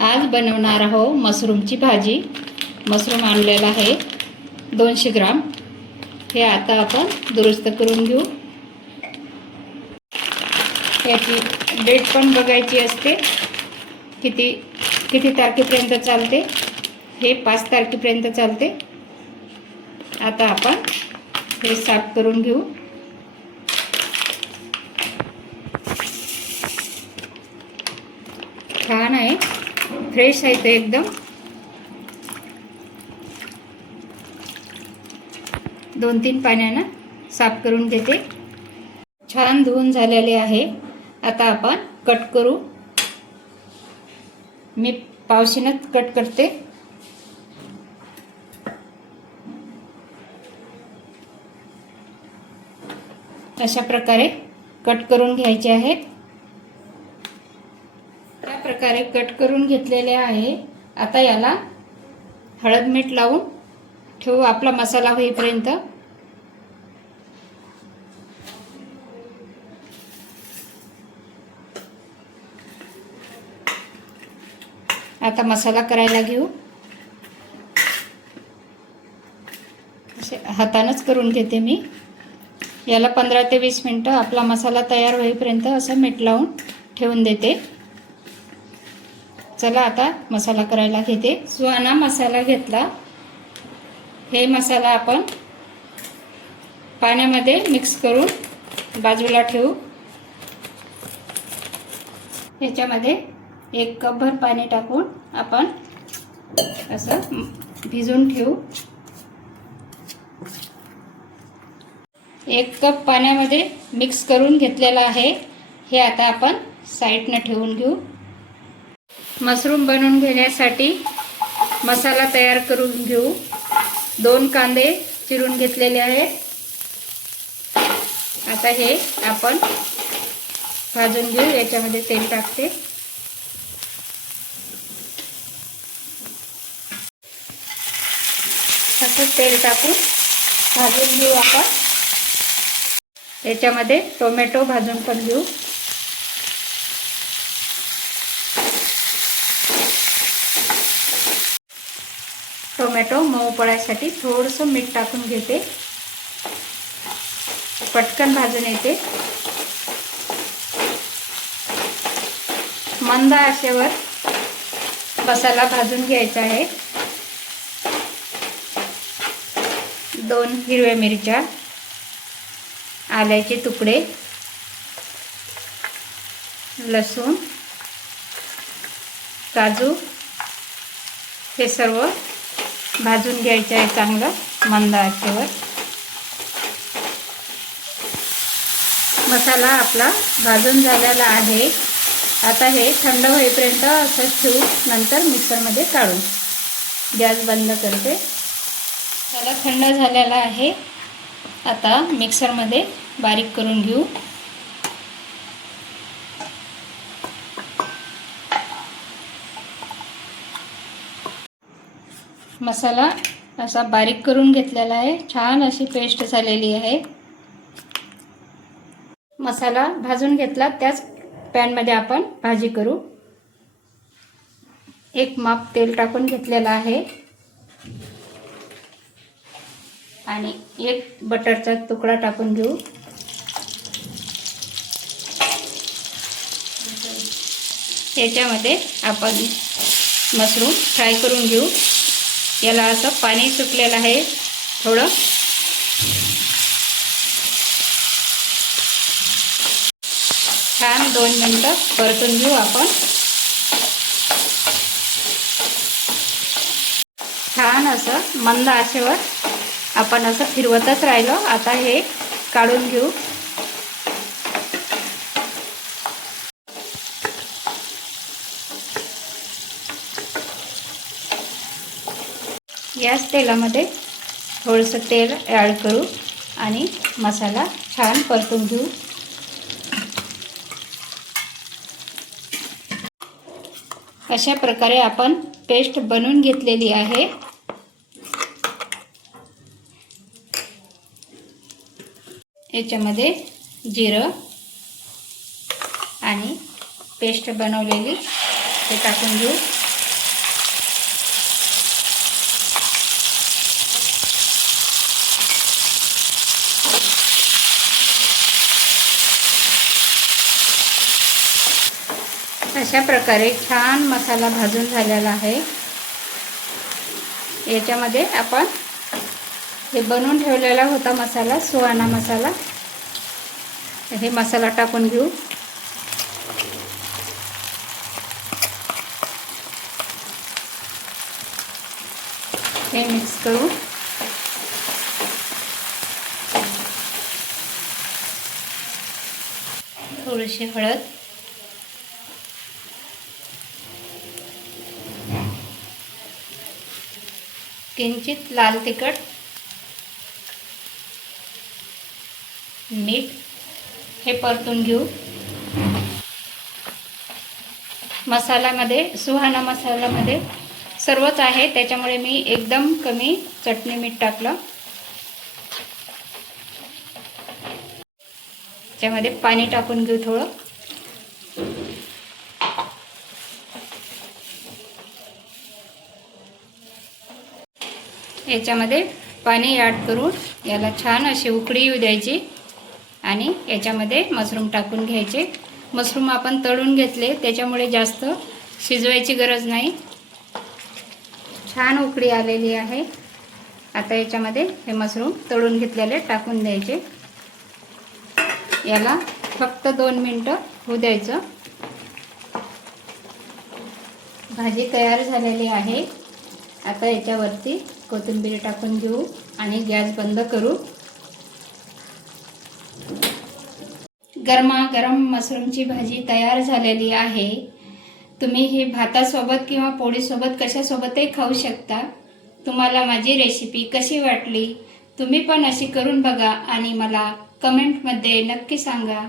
आज बनवणार आहोत मशरूमची भाजी। मशरूम आणलेला आहे 200 ग्राम। हे आता आपण दुरुस्त करून घेऊ। याची डेट पण बघायची असते, किती तारखेपर्यंत चालते। हे 5 तारखेपर्यंत चालते। आता आपण हे साफ करून घेऊ। छान आहे, फ्रेश आहे ते एकदम। 2-3 पाण्याने साफ करून घेते। छान धुवून झालेले आहे। आता आपण कट करू। मी पावशीनच कट करते। अशा प्रकारे कट करून घ्यायचे आहेत। त्या प्रकारे कट करून घेतलेले आहे। आता याला हळद मीठ लावून ठेवू आपला मसाला होईपर्यंत। आता मसाला करायला घेऊ। असे हातानेच करून घेते मी। याला 15 ते 20 मिनिटं आपला मसाला तयार होईपर्यंत असं मीठ लावून ठेवून देते। चला आता मसाला करायला घेते। सुहाना मसाला घेतला। हे मसाला आपण पाण्यामध्ये मिक्स करून बाजूला ठेवू। याच्यामध्ये 1 कपभर पाणी टाकून आपण असं भिजवून ठेवू। 1 कप पाण्यामध्ये मिक्स करून घेतलेला आहे। हे आता आपण साईडने ठेवून घेऊ। मशरूम बनवून घेण्यासाठी मसाला तयार करून घेऊ। 2 कांदे चिरून घेतलेले आहेत। आता हे आपण भाजून घेऊ। याच्यामध्ये तेल टाकते। असं तेल टाकून भाजून घेऊ आपण। याच्यामध्ये टोमॅटो भाजून पण घेऊ। टोमॅटो मऊ पडायसाठी थोडंसं मीठ टाकून घेते। पटकन भाजून येते। मंद आचेवर मसाला भाजून घ्यायचा आहे। 2 हिरव्या मिरच्या, आल्याचे तुकडे, लसूण, काजू हे सर्व भाजून घ्यायचे आहे चांगलं मंद आचेवर। मसाला आपला भाजून झालेला आहे। आता हे थंड होईपर्यंत असंच ठेवू, नंतर मिक्सरमध्ये काढू। गॅस बंद करते। त्याला थंड झालेला आहे। आता मिक्सरमध्ये बारीक करून घेऊ। मसाला असा बारीक करून घेतलेला आहे। छान अशी पेस्ट झालेली आहे। मसाला भाजून घेतला, त्याच पॅनमध्ये आपण भाजी करू। 1 माप तेल टाकून घेतलेला आहे आणि 1 बटरचा तुकडा टाकून घेऊ। याच्यामध्ये आपण मशरूम फ्राय करून घेऊ। याला असं पाणी सुटलेलं आहे थोडं। छान 2 मिनिटं परतून घेऊ आपण। छान असं मंद आचेवर आपण असं फिरवतच राहिलो। आता हे काढून घेऊ। याच तेलामध्ये थोडंसं तेल ॲड करू आणि मसाला छान परतून घेऊ। अशा प्रकारे आपण पेस्ट बनवून घेतलेली आहे। याच्यामध्ये जिरं आणि पेस्ट बनवलेली ते टाकून घेऊ। अशा प्रकारे छान मसाला भाजून झालेला आहे। याच्यामध्ये आपण हे बनवून ठेवलेला होता मसाला, सुहाना मसाला, हे मसाला टाकून घेऊ। हे मिक्स करू। थोडीशी हळद, किंचित लाल तिखट, मीठ, हे परतून घेऊ। मसाल्यामध्ये, सुहाना मसाल्यामध्ये सर्वच आहे, त्याच्यामुळे मी एकदम कमी चटणी मीठ टाकलं। त्याच्यामध्ये पाणी टाकून घेऊ थोडं। याच्यामध्ये पाणी ॲड करून याला छान अशी उकळी येऊ द्यायची आणि याच्यामध्ये मशरूम टाकून घ्यायचे। मशरूम आपण तळून घेतले, त्याच्यामुळे जास्त शिजवायची गरज नाही। छान उकळी आलेली आहे। आता याच्यामध्ये हे मशरूम तळून घेतलेले टाकून द्यायचे। याला फक्त 2 मिनिटं होऊ द्यायचं। भाजी तयार झालेली आहे। आता याच्यावरती कोथिंबीर टाकून घेऊ आणि गॅस बंद करू। गरमागरम मशरूमची भाजी तयार झालेली आहे। तुम्ही हे भातासोबत किंवा पोळीसोबत कशासोबतही खाऊ शकता। तुम्हाला माझी रेसिपी कशी वाटली? तुम्ही पण अशी करून बघा आणि मला कमेंटमध्ये नक्की सांगा।